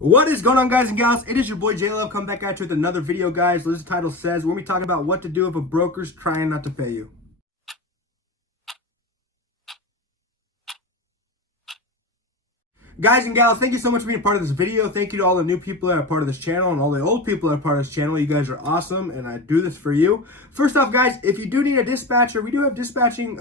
What is going on, guys and gals? It is your boy J-Love coming back at you with another video, guys. As the title says, we're going to be talking about what to do if a broker's trying not to pay you. Guys and gals, thank you so much for being a part of this video. Thank you to all the new people that are part of this channel and all the old people that are part of this channel. You guys are awesome, and I do this for you. First off, guys, if you do need a dispatcher, we do have dispatching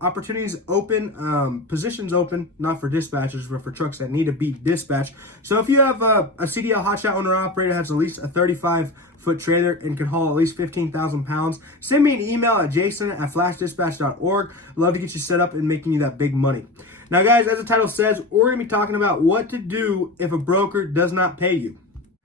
opportunities open, positions open, not for dispatchers, but for trucks that need to be dispatched. So if you have a CDL hotshot owner-operator that has at least a 35-foot trailer and can haul at least 15,000 pounds, send me an email at jason@flashdispatch.org. Love to get you set up and making you that big money. Now, guys, as the title says, we're going to be talking about what to do if a broker does not pay you.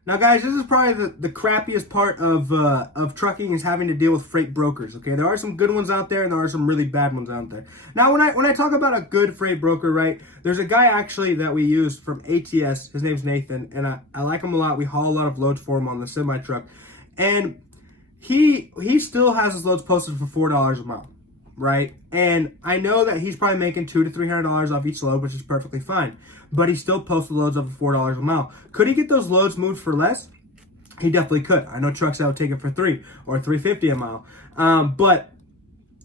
Now, guys, this is probably the crappiest part of trucking is having to deal with freight brokers, okay? There are some good ones out there, and there are some really bad ones out there. Now, when I talk about a good freight broker, right, there's a guy actually that we used from ATS. His name's Nathan, and I like him a lot. We haul a lot of loads for him on the semi-truck. And he still has his loads posted for $4 a mile. Right? And I know that he's probably making $200 to $300 off each load, which is perfectly fine. But he still posts loads up for $4 a mile. Could he get those loads moved for less? He definitely could. I know trucks that would take it for $3 or $3.50 a mile. But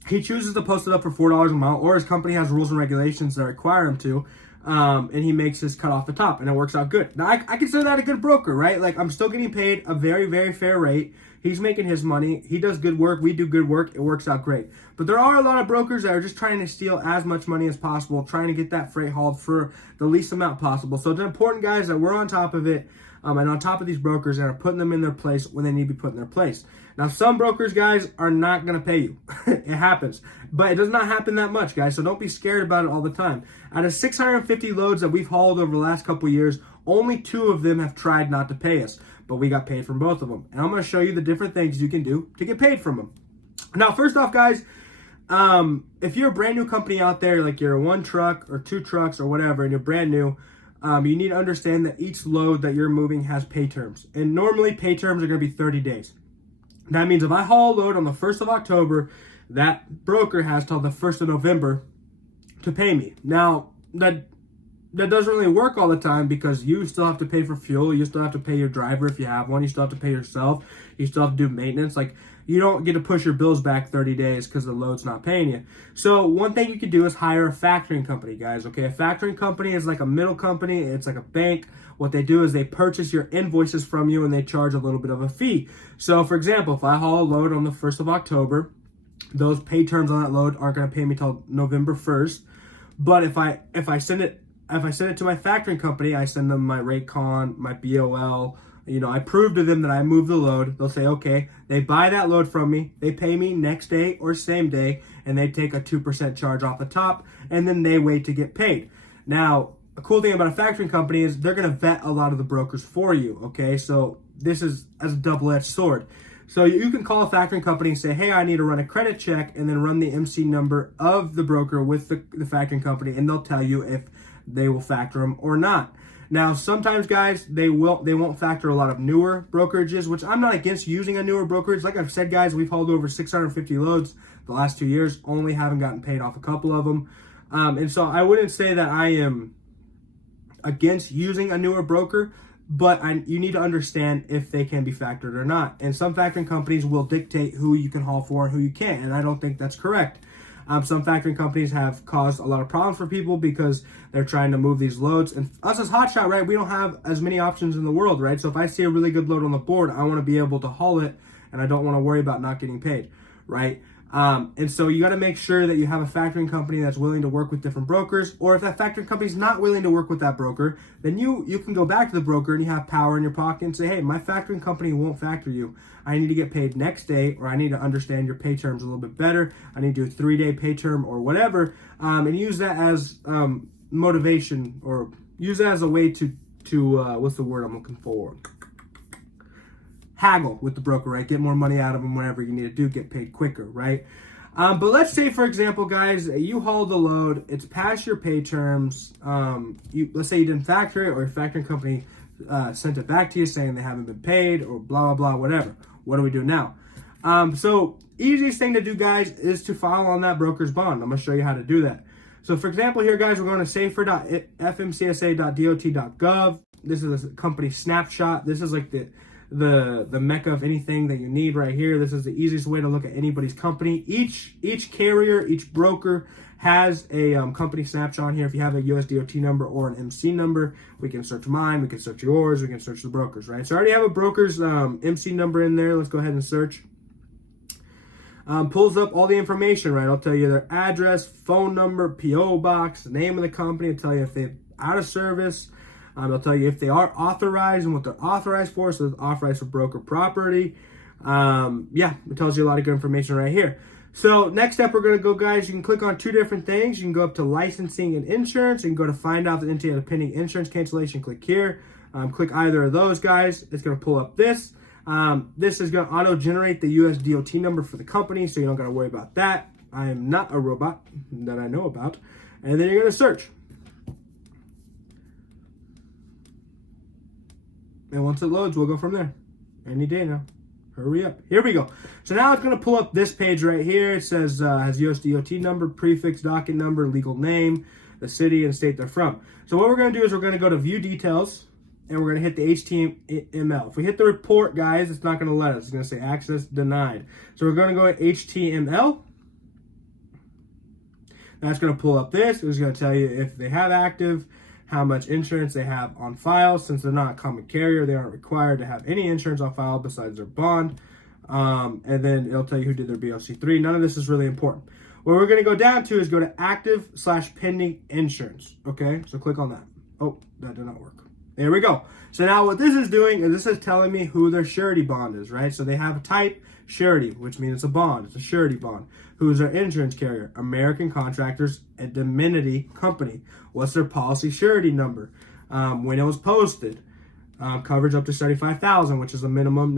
he chooses to post it up for $4 a mile, or his company has rules and regulations that require him to. And he makes his cut off the top, and it works out good. Now, I consider that a good broker, right? Like, I'm still getting paid a very, very fair rate. He's making his money. He does good work. We do good work. It works out great. But there are a lot of brokers that are just trying to steal as much money as possible, trying to get that freight hauled for the least amount possible. So it's important, guys, that we're on top of it and on top of these brokers and are putting them in their place when they need to be put in their place. Now, some brokers, guys, are not going to pay you. It happens. But it does not happen that much, guys, so don't be scared about it all the time. Out of 650 loads that we've hauled over the last couple of years, only 2 of them have tried not to pay us. But we got paid from both of them. And I'm going to show you the different things you can do to get paid from them. Now, first off, guys, if you're a brand new company out there, like you're a 1 truck or 2 trucks or whatever, and you're brand new, you need to understand that each load that you're moving has pay terms. And normally pay terms are going to be 30 days. That means if I haul a load on the 1st of October, that broker has till the 1st of November to pay me. Now, that doesn't really work all the time because you still have to pay for fuel. You still have to pay your driver if you have one. You still have to pay yourself. You still have to do maintenance. Like, you don't get to push your bills back 30 days because the load's not paying you. So one thing you can do is hire a factoring company, guys, okay? A factoring company is like a middle company. It's like a bank. What they do is they purchase your invoices from you and they charge a little bit of a fee. So, for example, if I haul a load on the 1st of October, those pay terms on that load aren't going to pay me till November 1st. But if I send it to my factoring company, I send them my rate con, my BOL, I prove to them that I moved the load. They'll say, okay, they buy that load from me, they pay me next day or same day, and they take a 2% charge off the top, and then they wait to get paid. Now, a cool thing about a factoring company is they're going to vet a lot of the brokers for you, okay? So this is as a double-edged sword. So you can call a factoring company and say, hey, I need to run a credit check, and then run the MC number of the broker with the factoring company, and they'll tell you if they will factor them or not. Now, sometimes, guys, they won't factor a lot of newer brokerages, which I'm not against using a newer brokerage. Like I've said, guys, we've hauled over 650 loads the last 2 years, only haven't gotten paid off a couple of them. And so I wouldn't say that I am against using a newer broker, but you need to understand if they can be factored or not. And some factoring companies will dictate who you can haul for and who you can't, and I don't think that's correct. Some factoring companies have caused a lot of problems for people because they're trying to move these loads. And us as Hotshot, right, we don't have as many options in the world, right? So if I see a really good load on the board, I want to be able to haul it, and I don't want to worry about not getting paid, right? And so you got to make sure that you have a factoring company that's willing to work with different brokers. Or if that factoring company is not willing to work with that broker, then you can go back to the broker and you have power in your pocket and say, hey, my factoring company won't factor you. I need to get paid next day, or I need to understand your pay terms a little bit better. I need to do a 3-day pay term or whatever, and use that as motivation, or use that as a way to what's the word I'm looking for? Haggle with the broker, right? Get more money out of them, whatever you need to do, get paid quicker, right? But let's say, for example, guys, you haul the load, it's past your pay terms. Let's say you didn't factor it, or your factoring company sent it back to you saying they haven't been paid, or blah, blah, blah, whatever. What do we do now? So easiest thing to do, guys, is to file on that broker's bond. I'm going to show you how to do that. So for example here, guys, we're going to safer.fmcsa.dot.gov. This is a company Snapshot. This is like the mecca of anything that you need right here. This is the easiest way to look at anybody's company. Each carrier, each broker has a company snapshot on here. If you have a USDOT number or an MC number, we can search mine, we can search yours, we can search the brokers, right? So I already have a broker's MC number in there. Let's go ahead and search. Pulls up all the information, right? I'll tell you their address, phone number, PO box, the name of the company. I'll tell you if they're out of service. I'll tell you if they are authorized and what they're authorized for. So they're authorized for broker property. Yeah, it tells you a lot of good information right here. So next step we're going to go, guys, you can click on two different things. You can go up to licensing and insurance. You can go to find out the entity of a pending insurance cancellation. Click here. Click either of those, guys. It's going to pull up this. This is going to auto-generate the USDOT number for the company, so you don't got to worry about that. I am not a robot that I know about. And then you're going to search. And once it loads, we'll go from there. Any day now. Hurry up. Here we go. So now it's going to pull up this page right here. It says has USDOT number, prefix, docket number, legal name, the city and state they're from. So what we're going to do is we're going to go to view details and we're going to hit the HTML. If we hit the report, guys, it's not going to let us. It's going to say access denied. So we're going to go at HTML. That's going to pull up this. It's going to tell you if they have active, how much insurance they have on file. Since they're not a common carrier, they aren't required to have any insurance on file besides their bond. And then it'll tell you who did their BOC3. None of this is really important. What we're going to go down to is go to active/pending insurance. Okay, so click on that. Oh, that did not work. There we go. So now what this is doing is this is telling me who their surety bond is, right? So they have a type surety, which means it's a bond. It's a surety bond. Who's their insurance carrier? American Contractors Indemnity Company. What's their policy surety number? When it was posted. Coverage up to $75,000, which is the minimum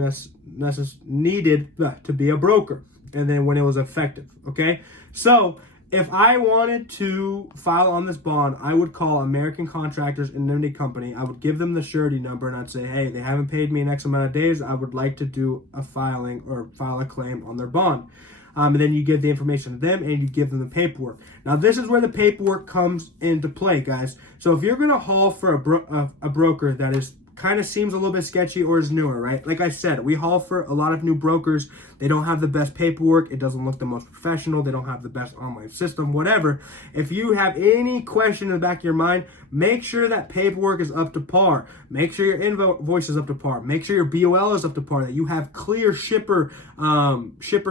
needed to be a broker. And then when it was effective, okay? So if I wanted to file on this bond, I would call American Contractors Indemnity Company. I would give them the surety number and I'd say, hey, they haven't paid me in X amount of days. I would like to do a filing or file a claim on their bond. And then you give the information to them and you give them the paperwork. Now, this is where the paperwork comes into play, guys. So if you're going to haul for a broker that is kind of seems a little bit sketchy or is newer, right? Like I said, we haul for a lot of new brokers. They don't have the best paperwork. It doesn't look the most professional. They don't have the best online system, whatever. If you have any question in the back of your mind, make sure that paperwork is up to par. Make sure your invoice is up to par. Make sure your BOL is up to par, that you have clear shipper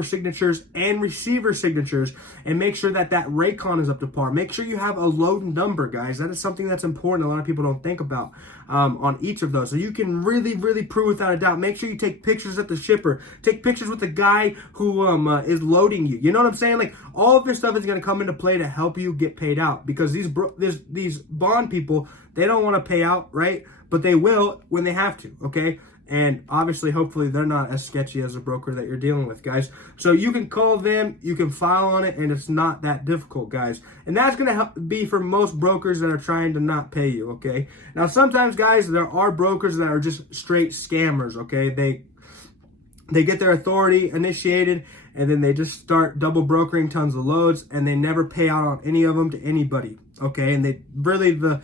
signatures and receiver signatures, and make sure that Raycon is up to par. Make sure you have a load number, guys. That is something that's important. A lot of people don't think about on each of those. So you can really, really prove without a doubt. Make sure you take pictures at the shipper. Take pictures with the guy who is loading you. You know what I'm saying? Like, all of this stuff is going to come into play to help you get paid out, because these bond people, they don't want to pay out, right? But they will when they have to, okay? And obviously, hopefully, they're not as sketchy as a broker that you're dealing with, guys. So you can call them, you can file on it, and it's not that difficult, guys. And that's going to be for most brokers that are trying to not pay you, okay? Now, sometimes, guys, there are brokers that are just straight scammers, okay? They get their authority initiated, and then they just start double brokering tons of loads, and they never pay out on any of them to anybody, okay? And they really, the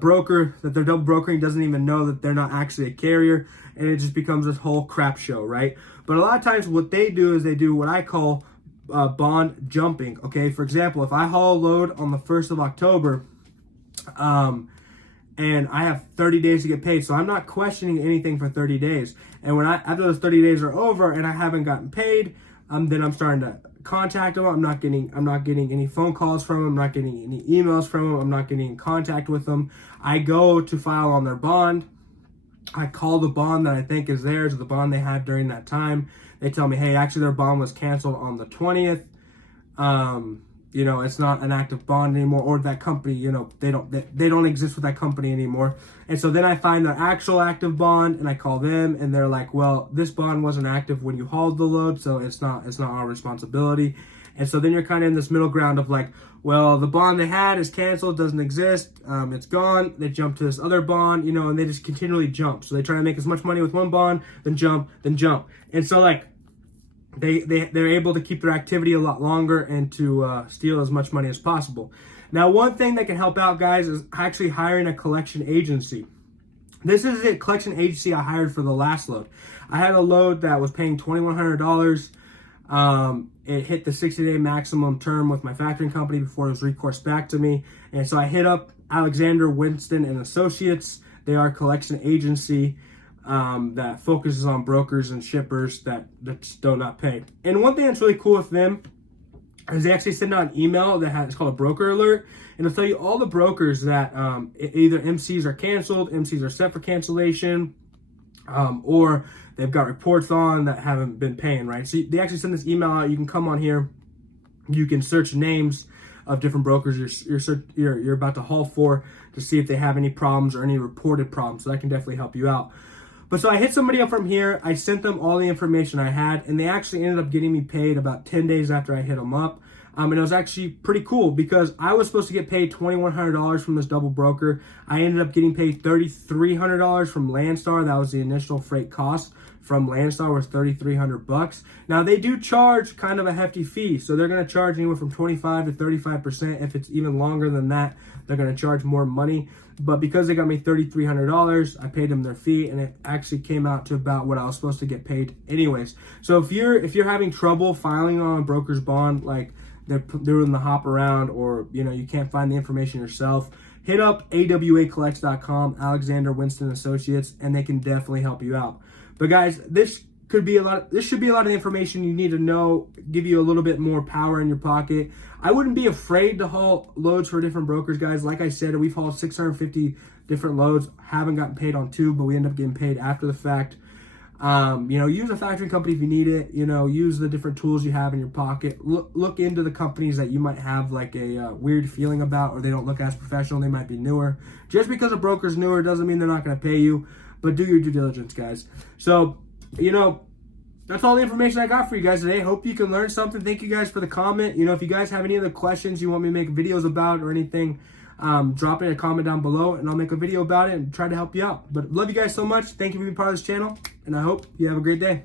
broker that they're double brokering doesn't even know that they're not actually a carrier, and it just becomes this whole crap show, right? But a lot of times what they do is they do what I call bond jumping, okay? For example, if I haul a load on the 1st of October, and I have 30 days to get paid, so I'm not questioning anything for 30 days. And when after those 30 days are over and I haven't gotten paid, then I'm starting to contact them. I'm not getting any phone calls from them. I'm not getting any emails from them. I'm not getting in contact with them. I go to file on their bond. I call the bond that I think is theirs, the bond they had during that time. They tell me, hey, actually their bond was canceled on the 20th. You know, it's not an active bond anymore, or that company, you know, they don't exist with that company anymore. And so then I find their actual active bond and I call them and they're like, well, this bond wasn't active when you hauled the load, so it's not our responsibility. And so then you're kind of in this middle ground of like, well, the bond they had is canceled, doesn't exist, it's gone. They jump to this other bond, you know, and they just continually jump. So they try to make as much money with one bond, then jump. And so like, they're able to keep their activity a lot longer and to steal as much money as possible. Now, one thing that can help out, guys, is actually hiring a collection agency. This is a collection agency I hired for the last load. I had a load that was paying $2,100. It hit the 60-day maximum term with my factoring company before it was recourse back to me. And so I hit up Alexander Winston and Associates. They are a collection agency that focuses on brokers and shippers that just do not pay. And one thing that's really cool with them is they actually send out an email it's called a broker alert, and it'll tell you all the brokers that either MCs are canceled, MCs are set for cancellation, or they've got reports on that haven't been paying, right? So they actually send this email out. You can come on here, you can search names of different brokers you're about to haul for to see if they have any problems or any reported problems. So that can definitely help you out. But so I hit somebody up from here. I sent them all the information I had, and they actually ended up getting me paid about 10 days after I hit them up. And it was actually pretty cool because I was supposed to get paid $2,100 from this double broker. I ended up getting paid $3,300 from Landstar. That was the initial freight cost from Landstar, was $3,300. Now they do charge kind of a hefty fee, so they're going to charge anywhere from 25 to 35%. If it's even longer than that, they're going to charge more money. But because they got me $3,300, I paid them their fee, and it actually came out to about what I was supposed to get paid anyways. So if you're having trouble filing on a broker's bond, like they're doing the hop around, or you can't find the information yourself, hit up awacollects.com, Alexander Winston Associates, and they can definitely help you out. But guys, this should be a lot of information you need to know, give you a little bit more power in your pocket. I wouldn't be afraid to haul loads for different brokers, guys. Like I said, we've hauled 650 different loads, haven't gotten paid on 2, but we end up getting paid after the fact. Use a factoring company if you need it. Use the different tools you have in your pocket. Look into the companies that you might have like a weird feeling about, or they don't look as professional. They might be newer. Just because a broker's newer doesn't mean they're not going to pay you, but do your due diligence, guys. So, that's all the information I got for you guys today. Hope you can learn something. Thank you guys for the comment. If you guys have any other questions you want me to make videos about or anything, drop it in a comment down below, and I'll make a video about it and try to help you out. But love you guys so much. Thank you for being part of this channel, and I hope you have a great day.